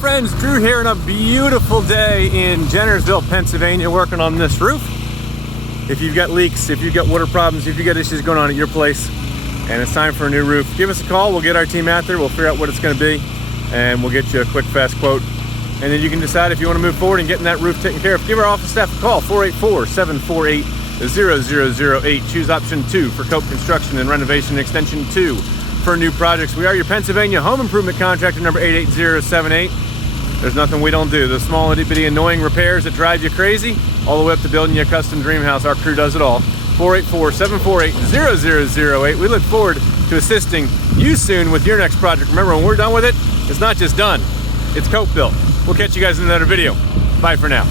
friends, Drew here on a beautiful day in Jennersville, Pennsylvania, working on this roof. If you've got leaks, if you've got water problems, if you've got issues going on at your place and it's time for a new roof, give us a call. We'll get our team out there, we'll figure out what it's going to be, and we'll get you a quick, fast quote. And then you can decide if you want to move forward and getting that roof taken care of. Give our office staff a call, 484-748-0008. Choose option 2 for Cope Construction and Renovation, extension 2 for new projects. We are your Pennsylvania home improvement contractor, number 88078. There's nothing we don't do. The small, itty-bitty, annoying repairs that drive you crazy, all the way up to building you a custom dream house. Our crew does it all. 484-748-0008. We look forward to assisting you soon with your next project. Remember, when we're done with it, it's not just done, it's Cope built. We'll catch you guys in another video. Bye for now.